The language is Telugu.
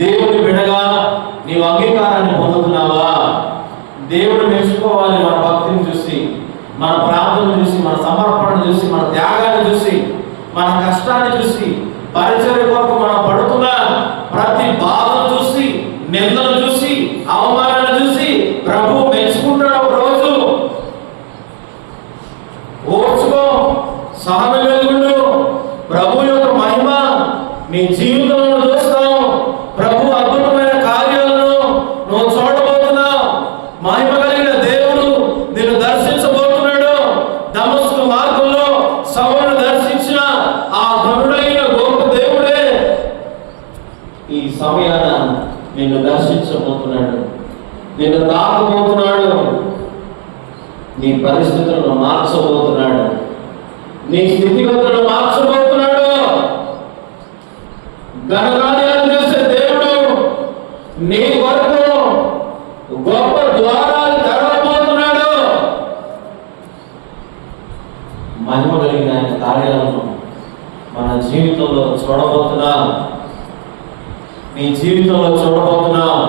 దేవుని బిడ్డగా నీవు అంగీకారాన్ని పొందుతున్నావా? దేవుడు మెచ్చుకోవాలి మన భక్తిని చూసి, మన ప్రార్థన చూసి, మన సమర్పణ చూసి, మన త్యాగాన్ని చూసి, మన కష్టాన్ని చూసి, పరిచర్య కొరకు మనం పడుతున్న ప్రతి బాధను చూసి, నిందను చూసి, అవమానాన్ని చూసి ప్రభు మెచ్చుకుంటాడు. ఒక రోజు ఓర్చుకో, సహనం కలిగి ఉండు. ప్రభు యొక్క మహిమ నీ జీవితంలో చూస్తావు. ప్రభు అద్భుతమైన కార్యాలను నువ్వు చూడబోతున్నావు. మహిమ కలిగిన దేవుడు నిన్ను దర్శించబోతున్నాడు. దమస్కు మార్గంలో సౌలును దర్శించిన ఆ ఘనుడైన గొప్ప దేవుడే ఈ సమయాన నిన్ను దర్శించబోతున్నాడు, నిన్ను తాకబోతున్నాడు, నీ పరిస్థితులను మార్చబోతున్నాడు, నీ స్థితిగతులను మార్చబోతున్నాడు. ఘనకార్యాలు చేసే దేవుడు నీ కొరకు గొప్ప ద్వారాలు తెరవబోతున్నాడు. మహిమ కలిగిన ఆయన కార్యాలను మన జీవితంలో చూడబోతున్నాం. నీ జీవితంలో చూడబోతున్నాం.